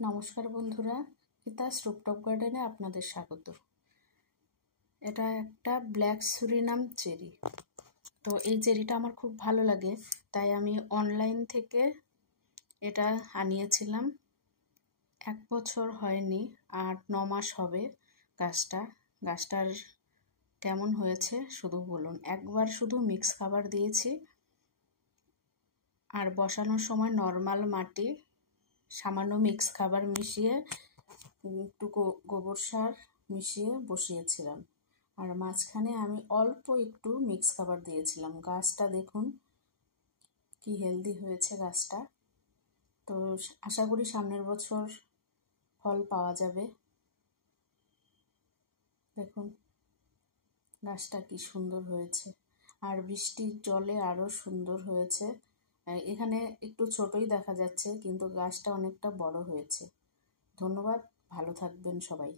নমস্কার বন্ধুরা, পিতাস রুপটপ গার্ডেনে আপনাদের স্বাগত। এটা একটা ব্ল্যাক সুরিনাম চেরি। তো এই চেরিটা আমার খুব ভালো লাগে, তাই আমি অনলাইন থেকে এটা আনিয়েছিলাম। 1 বছর হয়নি, 8-9 মাস হবে গাছটার কেমন হয়েছে শুধু বলুন। একবার শুধু মিক্স খাবার দিয়েছি, আর বসানোর সময় নর্মাল মাটি, সামান্য মিক্স খাবার মিশিয়ে একটু গোবর সার মিশিয়ে বসিয়েছিলাম। আর মাঝখানে আমি অল্প একটু মিক্স খাবার দিয়েছিলাম। গাছটা দেখুন কি হেলদি হয়েছে গাছটা। তো আশা করি সামনের বছর ফল পাওয়া যাবে। দেখুন গাছটা কি সুন্দর হয়েছে, আর বৃষ্টির জলে আরো সুন্দর হয়েছে। এখানে একটু ছোটই দেখা যাচ্ছে, কিন্তু গাছটা অনেকটা বড় হয়েছে। ধন্যবাদ, ভালো থাকবেন সবাই।